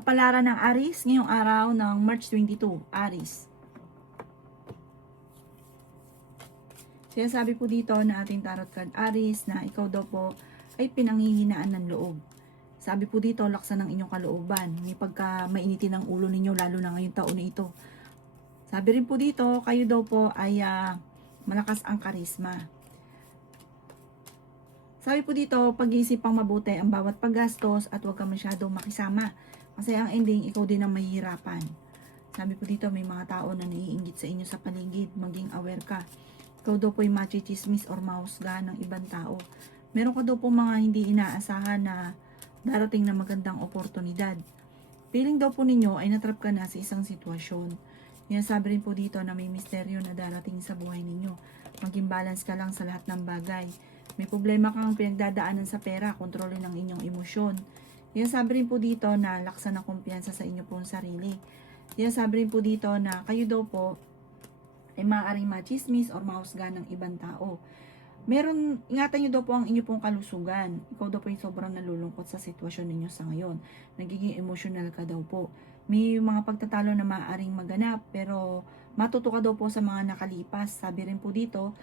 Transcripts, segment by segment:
Kapalaran ng Aries ngayong araw ng March 22, Aries. Sinasabi po dito na ating tarot card Aries na ikaw daw po ay pinanghihinaan ng loob. Sabi po dito, laksan ng inyong kalooban. May pagka mainitin ang ulo ninyo lalo na ngayong taon na ito. Sabi rin po dito, kayo daw po ay malakas ang karisma. Sabi po dito, pag-iisipang mabuti ang bawat paggastos at huwag ka masyadong makisama. Kasi ang ending, ikaw din ang mahihirapan. Sabi po dito, may mga tao na naiinggit sa inyo sa paligid. Maging aware ka. Ikaw daw po ay machichismis or mahusga ng ibang tao. Meron ka daw po mga hindi inaasahan na darating na magandang oportunidad. Feeling daw po ninyo ay natrap ka na sa isang sitwasyon. Yan sabi rin po dito na may misteryo na darating sa buhay ninyo. Maging balance ka lang sa lahat ng bagay. May problema kang pinagdadaanan sa pera, kontrolin ang inyong emosyon. Yan sabi rin po dito na laksan ng kumpiyansa sa inyo pong sarili. Yan sabi rin po dito na kayo daw po ay maaaring machismis or mahusga ng ibang tao. Ingatan nyo daw po ang inyo pong kalusugan. Ikaw daw po yung sobrang nalulungkot sa sitwasyon ninyo sa ngayon. Nagiging emotional ka daw po. May mga pagtatalo na maaaring maganap, pero matuto ka daw po sa mga nakalipas. Sabi rin po dito,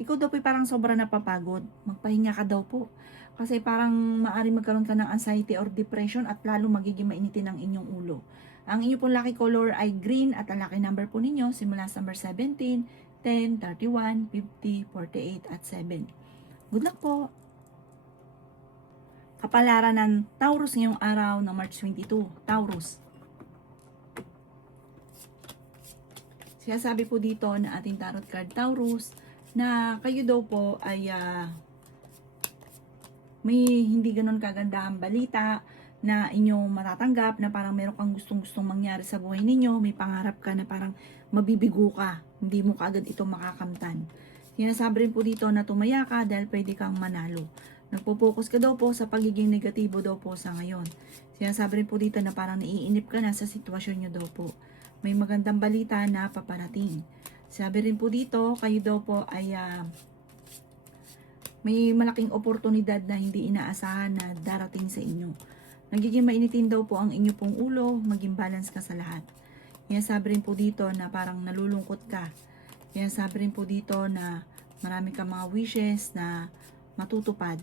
ikaw daw po parang sobrang napapagod. Magpahinga ka daw po. Kasi parang maaaring magkaroon ka ng anxiety or depression at lalo magiging mainitin ang inyong ulo. Ang inyo pong lucky color ay green at ang lucky number po ninyo simula sa number 17, 10, 31, 50, 48 at 7. Good luck po! Kapalaran ng Taurus ngayong araw ng March 22. Taurus. Sinasabi po dito na ating tarot card Taurus na kayo daw po ay may hindi ganun kagandahang balita na inyong matatanggap na parang meron kang gustong-gustong mangyari sa buhay ninyo, may pangarap ka na parang mabibigo ka, hindi mo kaagad ito makakamtan. Sinasabi rin po dito na tumaya ka dahil pwede kang manalo. Nagpo-focus ka daw po sa pagiging negatibo daw po sa ngayon. Sinasabi rin po dito na parang naiinip ka na sa sitwasyon nyo daw po. May magandang balita na paparating. Sabi rin po dito, kayo daw po ay may malaking oportunidad na hindi inaasahan na darating sa inyo. Nagiging mainitin daw po ang inyo pong ulo, maging balance ka sa lahat. Yan sabi rin po dito na parang nalulungkot ka. Yan sabi rin po dito na marami kang mga wishes na matutupad.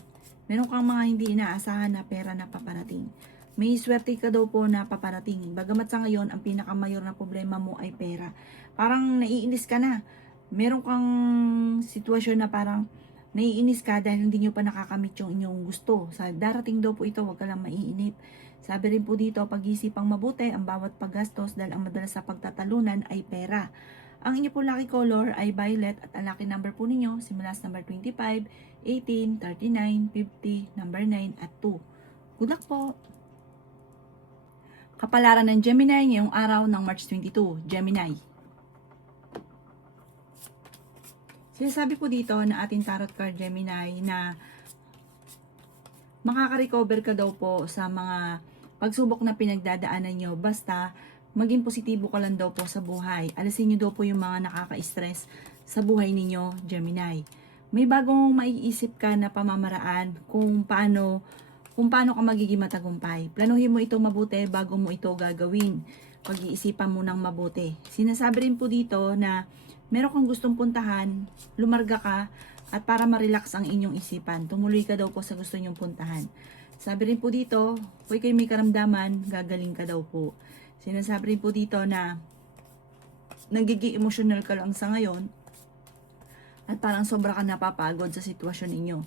Meron kang mga hindi inaasahan na pera na paparating. May swerte ka daw po na paparating. Bagamat sa ngayon, ang pinakamayor na problema mo ay pera. Parang naiinis ka na. Meron kang sitwasyon na parang naiinis ka dahil hindi nyo pa nakakamit yung inyong gusto. Sa darating daw po ito, huwag ka lang maiinip. Sabi rin po dito, pag-isipang mabuti ang bawat paggastos dahil ang madalas sa pagtatalunan ay pera. Ang inyo po lucky color ay violet at ang lucky number po ninyo simula sa number 25, 18, 39, 50, number 9 at 2. Good luck po! Kapalaran ng Gemini ngayong araw ng March 22, Gemini. Sinasabi po dito na ating tarot card Gemini na makaka-recover ka daw po sa mga pagsubok na pinagdadaanan nyo. Basta maging positibo ka lang daw po sa buhay. Alisin nyo daw po yung mga nakaka-stress sa buhay ninyo, Gemini. May bagong maiisip ka na pamamaraan kung paano ka magiging matagumpay. Planuhin mo ito mabuti bago mo ito gagawin. Pag-iisipan mo ng mabuti. Sinasabi rin po dito na meron kang gustong puntahan, lumarga ka, at para ma-relax ang inyong isipan. Tumuloy ka daw po sa gusto nyong puntahan. Sabi rin po dito, kung kayo may karamdaman, gagaling ka daw po. Sinasabi rin po dito na nagiging emotional ka lang sa ngayon at parang sobra ka napapagod sa sitwasyon ninyo.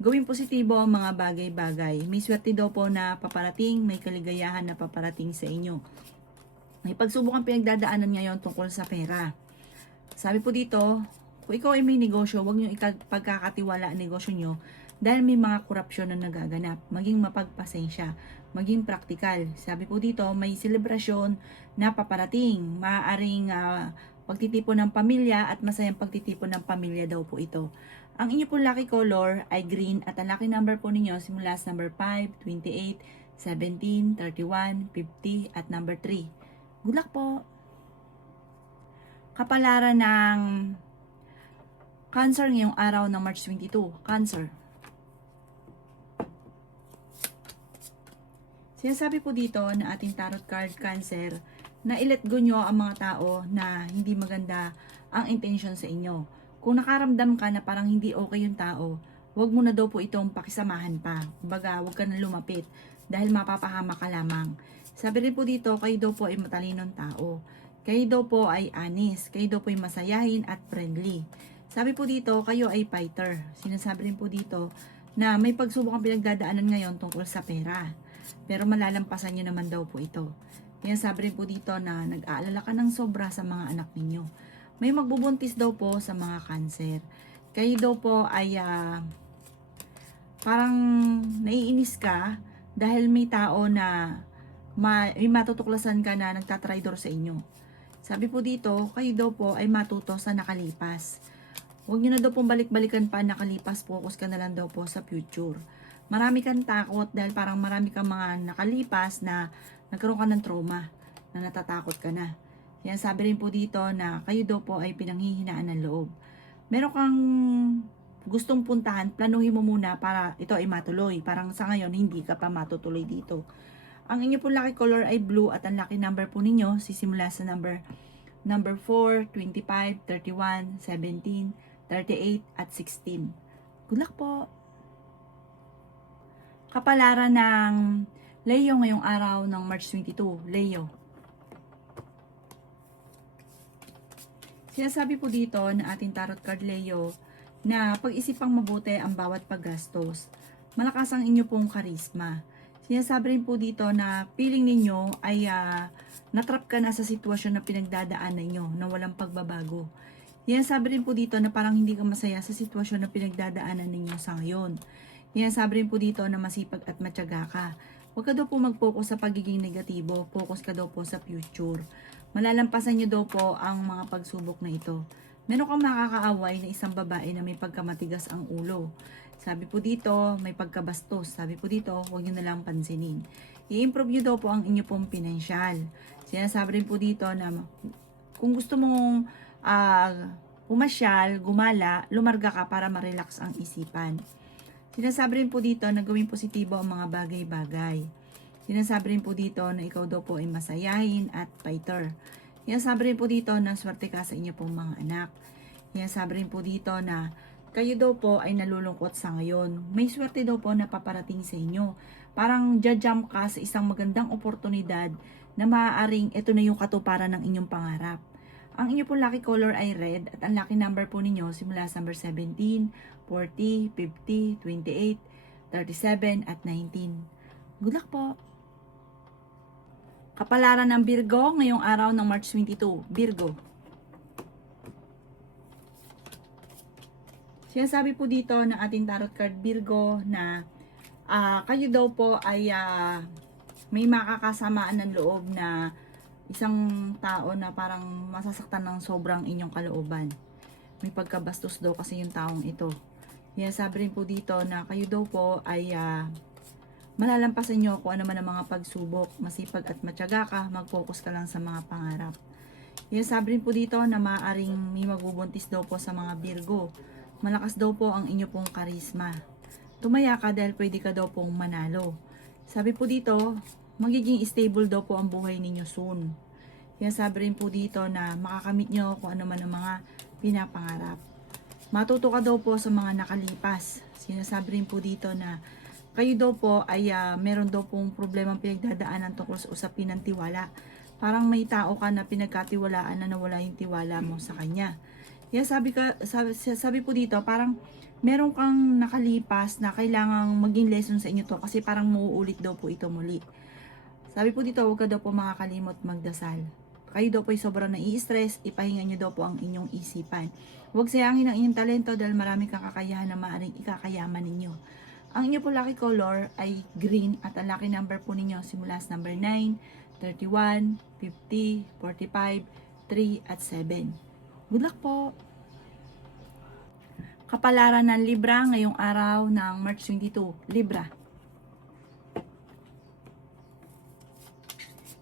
Gawing positibo ang mga bagay-bagay. May swerte daw po na paparating, may kaligayahan na paparating sa inyo. May pagsubok ang pinagdadaanan ngayon tungkol sa pera. Sabi po dito, kung ikaw ay may negosyo, huwag nyo pagkakatiwala ang negosyo nyo dahil may mga korupsyon na nagaganap. Maging mapagpasensya, maging praktikal. Sabi po dito, may selebrasyon na paparating. Maaaring pagtitipon ng pamilya at masayang pagtitipon ng pamilya daw po ito. Ang inyo po lucky color ay green at ang lucky number po ninyo simula sa number 5, 28, 17, 31, 50 at number 3. Good luck po! Kapalaran ng Cancer ngayong araw ng March 22. Cancer. Sinasabi po dito na ating tarot card Cancer na i-let go nyo ang mga tao na hindi maganda ang intention sa inyo. Kung nakaramdam ka na parang hindi okay yung tao, huwag mo na daw po itong pakisamahan pa. Kumbaga, huwag ka na lumapit dahil mapapahama ka lamang. Sabi rin po dito, kayo daw po ay matalinong tao. Kayo daw po ay honest. Kayo daw po ay masayahin at friendly. Sabi po dito, kayo ay fighter. Sinasabi rin po dito na may pagsubok ang pinagdadaanan ngayon tungkol sa pera. Pero malalampasan nyo naman daw po ito. Kaya sabi rin po dito na nag-aalala ka ng sobra sa mga anak ninyo. May magbubuntis daw po sa mga Cancer. Kayo daw po ay parang naiinis ka dahil may tao na may matutuklasan ka na nagtatraidor sa inyo. Sabi po dito, kayo daw po ay matuto sa nakalipas. Huwag nyo na daw pong balik-balikan pa nakalipas, focus ka na lang daw po sa future. Marami kang takot dahil parang marami kang mga nakalipas na nagkaroon ka ng trauma, na natatakot ka na. Yan, sabi rin po dito na kayo daw po ay pinanghihinaan ng loob. Meron kang gustong puntahan, planuhin mo muna para ito ay matuloy. Parang sa ngayon, hindi ka pa matutuloy dito. Ang inyo po lucky color ay blue at ang lucky number po ninyo sisimula sa number 4, 25, 31, 17, 38, at 16. Good luck po! Kapalaran ng Leo ngayong araw ng March 22. Leo. Sinasabi po dito na ating tarot card Leo na pag-isipang mabuti ang bawat paggastos. Malakas ang inyo pong karisma. Sinasabi rin po dito na feeling ninyo ay natrap ka na sa sitwasyon na pinagdadaanan nyo na walang pagbabago. Sinasabi rin po dito na parang hindi ka masaya sa sitwasyon na pinagdadaanan ninyo sa ngayon. Sinasabi rin po dito na masipag at matyaga ka. Huwag ka daw po mag-focus sa pagiging negatibo. Focus ka daw po sa future. Malalampasan nyo daw po ang mga pagsubok na ito. Meron kang makakaaway na isang babae na may pagkamatigas ang ulo. Sabi po dito, may pagkabastos. Sabi po dito, huwag nyo na lang pansinin. I-improve nyo daw po ang inyo pong pinansyal. Sinasabi rin po dito na kung gusto mong pumasyal, gumala, lumarga ka para ma-relax ang isipan. Sinasabi rin po dito na gawing positibo ang mga bagay-bagay. Sinasabi rin po dito na ikaw daw po ay masayahin at fighter. Sinasabi rin po dito na swerte ka sa inyo pong mga anak. Sinasabi rin po dito na kayo daw po ay nalulungkot sa ngayon. May swerte daw po na paparating sa inyo. Parang jump ka sa isang magandang oportunidad na maaaring ito na yung katuparan ng inyong pangarap. Ang inyo pong lucky color ay red at ang lucky number po ninyo simula sa number 17, 40, 50, 28, 37, at 19. Good luck po! Kapalaran ng Virgo ngayong araw ng March 22. Virgo. Sinasabi po dito ng ating tarot card Virgo na kayo daw po ay may makakasamaan ng loob na isang tao na parang masasaktan ng sobrang inyong kalooban. May pagkabastos daw kasi yung taong ito. Sabi rin po dito na kayo daw po ay malalampasan nyo kung ano man ang mga pagsubok. Masipag at matyaga ka, mag-focus ka lang sa mga pangarap. Sabi rin po dito na maaaring may magbubuntis daw po sa mga Virgo. Malakas daw po ang inyo pong karisma. Tumaya ka dahil pwede ka daw pong manalo. Sabi po dito, magiging stable daw po ang buhay ninyo soon. Sabi rin po dito na makakamit nyo kung ano man ang mga pinapangarap. Matuto ka daw po sa mga nakalipas. Sinasabi rin po dito na kayo daw po ay meron daw pong problemang pinagdadaanan tungkol sa usapin ng tiwala. Parang may tao ka na pinagkatiwalaan na nawala yung tiwala mo sa kanya. Sabi po dito, parang meron kang nakalipas na kailangang maging lesson sa inyo to kasi parang mauulit daw po ito muli. Sabi po dito, huwag ka daw po makakalimot magdasal. Kayo daw po ay sobrang nai-stress, ipahinga nyo daw po ang inyong isipan. Huwag sayangin ang inyong talento dahil marami kang kakayahan na maaaring ikakayaman ninyo. Ang inyo po lucky color ay green at ang lucky number po ninyo simula sa number 9, 31, 50, 45, 3, at 7. Good luck po! Kapalaran ng Libra ngayong araw ng March 22. Libra.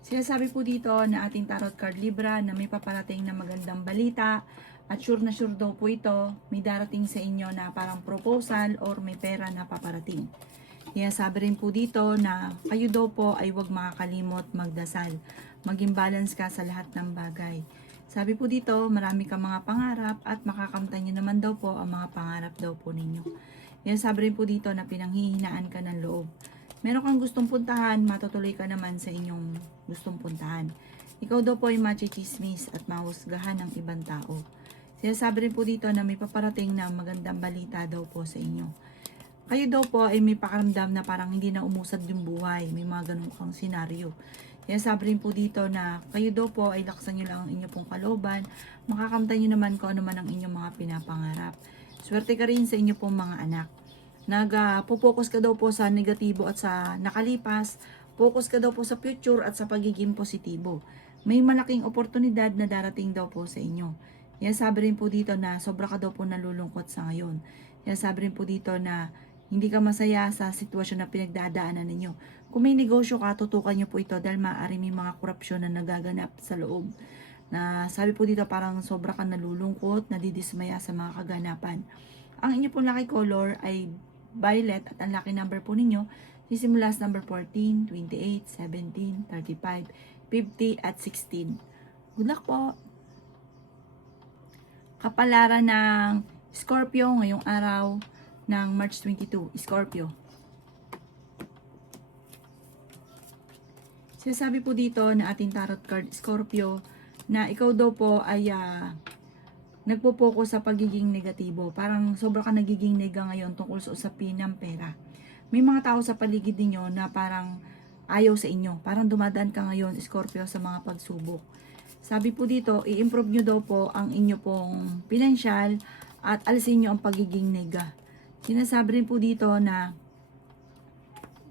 Sinasabi po dito na ating tarot card Libra na may paparating na magandang balita at sure na sure daw po ito, may darating sa inyo na parang proposal or may pera na paparating. Kaya sabi rin po dito na kayo daw po ay huwag makakalimot magdasal. Maging balance ka sa lahat ng bagay. Sabi po dito, marami kang mga pangarap at makakamtan nyo naman daw po ang mga pangarap daw po ninyo. Kaya sabi rin po dito na pinanghihinaan ka ng loob. Meron kang gustong puntahan, matutuloy ka naman sa inyong gustong puntahan. Ikaw daw po ay machichismis at mahusgahan ng ibang tao. Sinasabi rin po dito na may paparating na magandang balita daw po sa inyo. Kayo daw po ay may pakaramdam na parang hindi na umusad yung buhay. May mga ganun kang senaryo. Kaya sabi rin po dito na kayo daw po ay laksan nyo lang ang inyong pong kalooban. Makakamtan nyo naman kung ano man ang inyong mga pinapangarap. Swerte ka rin sa inyo pong mga anak. Nagpo-focus ka daw po sa negatibo at sa nakalipas. Focus ka daw po sa future at sa pagiging positibo. May malaking oportunidad na darating daw po sa inyo. Kaya sabi rin po dito na sobra ka daw po nalulungkot sa ngayon. Kaya sabi rin po dito na hindi ka masaya sa sitwasyon na pinagdadaanan ninyo. Kung may negosyo ka, tutukan nyo po ito dahil maaari may mga korupsyon na nagaganap sa loob. Na sabi po dito parang sobra ka nalulungkot, nadidismaya sa mga kaganapan. Ang inyo pong lucky color ay violet at ang lucky number po ninyo sisimula sa number 14, 28, 17, 35, 50 at 16. Good luck po! Kapalaran ng Scorpio ngayong araw ng March 22, Scorpio. Sinasabi po dito na ating tarot card, Scorpio, na ikaw daw po ay nagpo-focus sa pagiging negatibo. Parang sobra ka nagiging nega ngayon tungkol sa usapin ng pera. May mga tao sa paligid ninyo na parang ayaw sa inyo. Parang dumadaan ka ngayon, Scorpio, sa mga pagsubok. Sabi po dito, i-improve nyo daw po ang inyo pong financial at alisin nyo ang pagiging nega. Sinasabi rin po dito na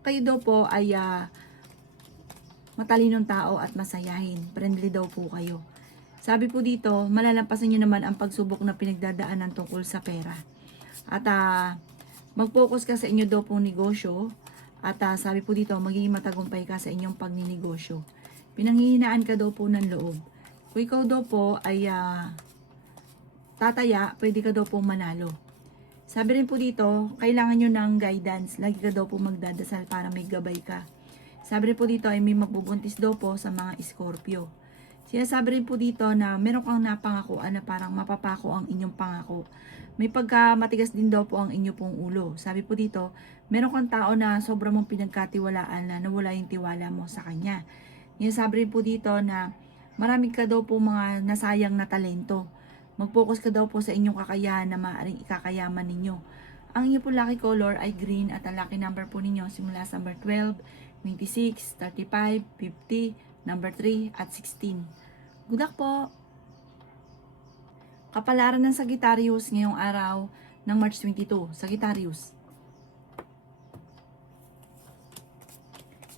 kayo daw po ay matalinong tao at masayahin. Friendly daw po kayo. Sabi po dito, malalampasan nyo naman ang pagsubok na pinagdadaanan tungkol sa pera. At mag-focus ka sa inyo daw pong negosyo. At sabi po dito, magiging matagumpay ka sa inyong pagninegosyo. Pinanghihinaan ka daw po ng loob. Kung ikaw daw po ay tataya, pwede ka daw po manalo. Sabi rin po dito, kailangan nyo ng guidance. Lagi ka daw po magdadasal para may gabay ka. Sabi rin po dito ay may magbubuntis daw po sa mga Scorpio. Sinasabi rin po dito na meron kang napangakuan na parang mapapako ang inyong pangako. May pagkamatigas din daw po ang inyo pong ulo. Sabi po dito, meron kang tao na sobrang mong pinagkatiwalaan na nawala yung tiwala mo sa kanya. Sinasabi rin po dito na marami ka daw po mga nasayang na talento. Mag-focus ka daw po sa inyong kakayahan na maaaring ikakayaman ninyo. Ang inyong po lucky color ay green at ang lucky number po ninyo simula sa number 12, 26, 35, 50, number 3 at 16. Good luck po! Kapalaran ng Sagittarius ngayong araw ng March 22. Sagittarius.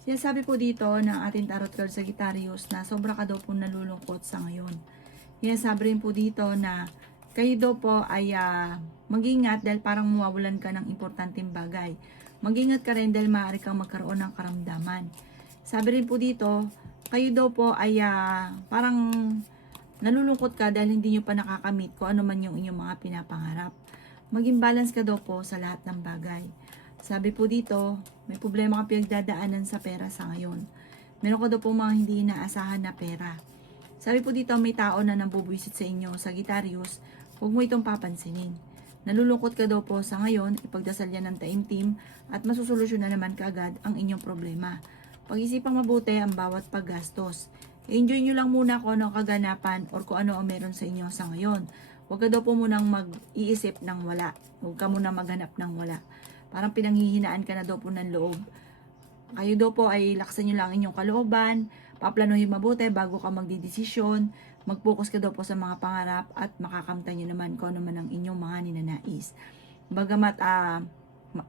Sinasabi po dito ng ating tarot card Sagittarius na sobra ka daw po nalulungkot sa ngayon. Sinasabi rin po dito na kayo daw po ay mag-ingat dahil parang mawawalan ka ng importanteng bagay. Mag-ingat ka rin dahil maaari kang magkaroon ng karamdaman. Sabi rin po dito, kayo daw po ay parang nalulungkot ka dahil hindi nyo pa nakakamit kung ano man yung inyong mga pinapangarap. Maging balance ka daw po sa lahat ng bagay. Sabi po dito, may problema ka pinagdadaanan sa pera sa ngayon. Meron ka daw po mga hindi inaasahan na pera. Sabi po dito, may tao na nambubuisit sa inyo, Sagittarius, huwag mo itong papansinin. Nalulungkot ka daw po sa ngayon, ipagdasal yan ng taimtim at masusolusyon na naman kaagad ang inyong problema. Pag-isipang mabuti ang bawat paggastos. Enjoy nyo lang muna kung ano ang kaganapan or kung ano ang meron sa inyo sa ngayon. Huwag ka daw po munang mag-iisip ng wala. Huwag ka munang maghanap ng wala. Parang pinanghihinaan ka na daw po ng loob. Kayo daw po ay laksan nyo lang inyong kalooban, paplanuhin mabuti bago ka magdidesisyon, mag-focus ka daw po sa mga pangarap at makakamtan nyo naman kung ano man ang inyong mga ninanais. Bagamat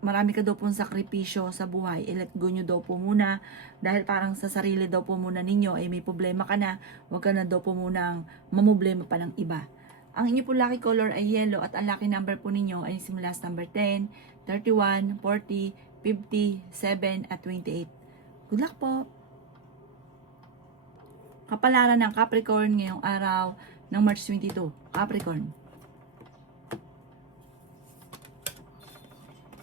marami ka daw pong sakripisyo sa buhay, let go nyo daw po muna dahil parang sa sarili daw po muna ninyo ay may problema ka na, huwag ka na daw po munang mamoblema pa ng iba. Ang inyo po lucky color ay yellow at ang lucky number po ninyo ay simula sa number 10, 31, 40, 50, 7 at 28. Good luck po! Kapalaran ng Capricorn ngayong araw ng March 22. Capricorn.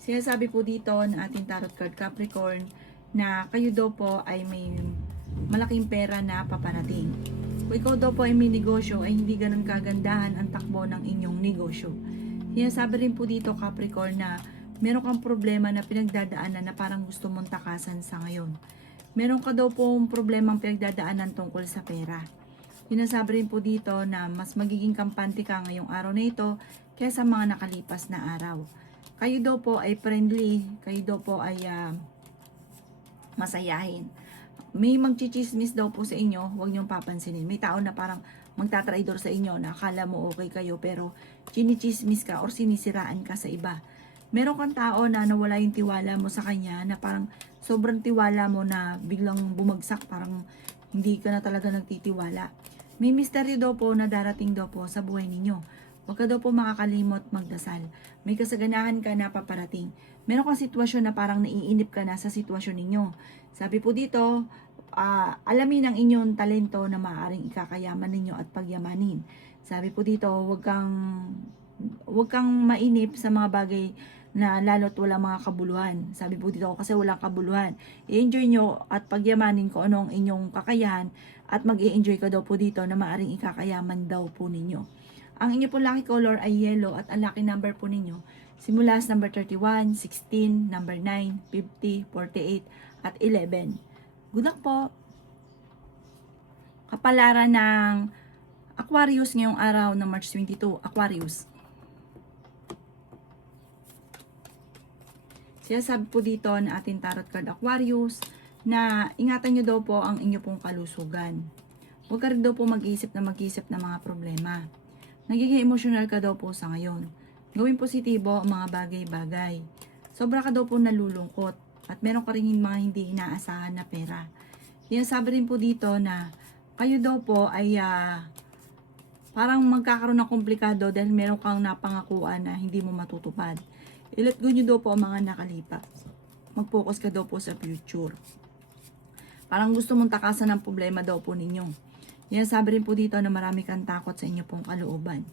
Sinasabi po dito ng ating tarot card Capricorn na kayo daw po ay may malaking pera na paparating. Kung ikaw daw po ay may negosyo, ay hindi ganun kagandahan ang takbo ng inyong negosyo. Sinasabi rin po dito Capricorn na meron kang problema na pinagdadaanan na parang gusto mong takasan sa ngayon. Meron ka daw pong problemang pinagdadaanan tungkol sa pera. Sinasabi rin po dito na mas magiging kampante ka ngayong araw na ito kaysa mga nakalipas na araw. Kayo daw po ay friendly, kayo daw po ay masayahin. May magchichismis daw po sa inyo, huwag niyong papansinin. May tao na parang magtatraidor sa inyo na akala mo okay kayo pero chinichismis ka or sinisiraan ka sa iba. Meron kang tao na nawala yung tiwala mo sa kanya na parang sobrang tiwala mo na biglang bumagsak, parang hindi ka na talaga nagtitiwala. May misteryo daw po na darating daw po sa buhay ninyo. Huwag ka daw po makakalimot magdasal. May kasaganahan ka na paparating. Meron kang sitwasyon na parang naiinip ka na sa sitwasyon ninyo. Sabi po dito, alamin ang inyong talento na maaaring ikakayaman ninyo at pagyamanin. Sabi po dito, huwag kang mainip sa mga bagay na lalo't wala mga kabuluhan. Sabi po dito, kasi walang kabuluhan. I-enjoy nyo at pagyamanin ko anong inyong kakayahan at mag-i-enjoy ka daw po dito na maaaring ikakayaman daw po ninyo. Ang inyo po lucky color ay yellow at ang lucky number po ninyo simula sa number 31, 16, number 9, 50, 48 at 11. Good luck po! Kapalaran ng Aquarius ngayong araw ng March 22, Aquarius. Sinasabi po dito na ating tarot card Aquarius na ingatan nyo daw po ang inyo pong kalusugan. Huwag ka rin daw po mag-iisip ng mga problema. Nagiging emosyonal ka daw po sa ngayon. Gawin positibo ang mga bagay-bagay. Sobra ka daw po nalulungkot at meron ka rin mga hindi inaasahan na pera. Sinasabi rin po dito na kayo daw po ay parang magkakaroon ng komplikado dahil meron kang napangakuan na hindi mo matutupad. I-let go nyo daw po ang mga nakalipas. Mag-focus ka daw po sa future. Parang gusto mong takasan ng problema daw po ninyo. Yan, sabi rin po dito na marami kang takot sa inyo pong kalooban.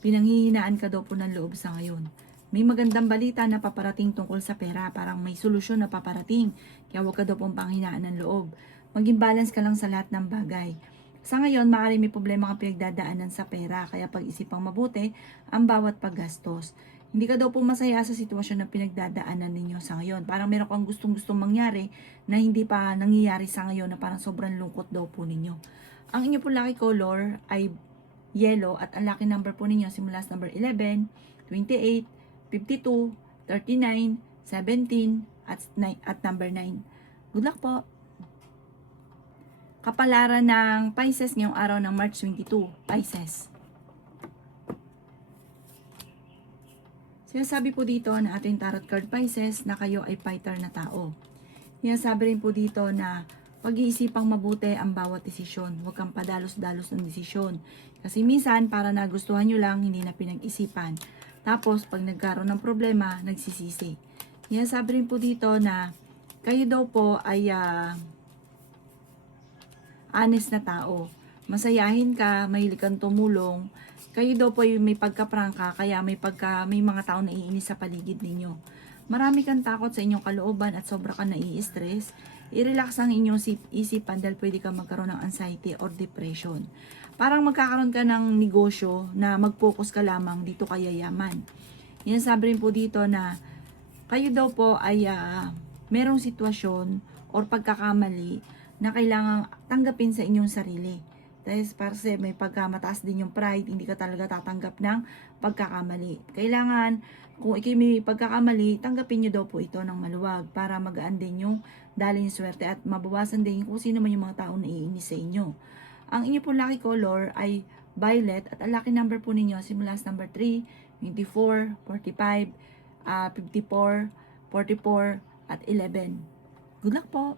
Pinanghihinaan ka daw po ng loob sa ngayon. May magandang balita na paparating tungkol sa pera. Parang may solusyon na paparating. Kaya huwag ka daw pong panghinaan ng loob. Maging balance ka lang sa lahat ng bagay. Sa ngayon, maaari may problema kang pinagdadaanan sa pera. Kaya pag-isipang mabuti ang bawat paggastos. Hindi ka daw po masaya sa sitwasyon na pinagdadaanan ninyo sa ngayon. Parang meron kang gustong-gustong mangyari na hindi pa nangyayari sa ngayon na parang sobrang lungkot daw po ninyo. Ang inyo po lucky color ay yellow at ang lucky number po ninyo simula sa number 11, 28, 52, 39, 17 at number 9. Good luck po! Kapalaran ng Pisces ngayong araw ng March 22, Pisces. Sinasabi po dito na ating tarot card Pisces na kayo ay fighter na tao. Sinasabi rin po dito na pag-iisipang mabuti ang bawat desisyon. Huwag kang padalos-dalos ng desisyon. Kasi minsan, para nagustuhan nyo lang, hindi na pinag-isipan. Tapos, pag nagkaroon ng problema, nagsisisi. Sinasabi rin po dito na kayo daw po ay honest na tao. Masayahin ka, mahilig kang tumulong. Kayo daw po ay may pagkaprangka, kaya may mga tao na iinis sa paligid ninyo. Marami kang takot sa inyong kalooban at sobra ka nai-stress. I-relax ang inyong isipan dahil pwede ka magkaroon ng anxiety or depression. Parang magkakaroon ka ng negosyo na mag-focus ka lamang dito kaya yaman. Yan, sabi rin po dito na kayo daw po ay merong sitwasyon or pagkakamali na kailangang tanggapin sa inyong sarili. Dahil kasi may pagkamataas din yung pride, hindi ka talaga tatanggap ng pagkakamali. Kailangan, kung ikay may pagkakamali, tanggapin nyo daw po ito ng maluwag para magaan din yung daling swerte at mabawasan din kung sino man yung mga tao na iinis sa inyo. Ang inyo po lucky color ay violet at ang lucky number po ninyo simula sa number 3, 24, 45, 54, 44 at 11. Good luck po!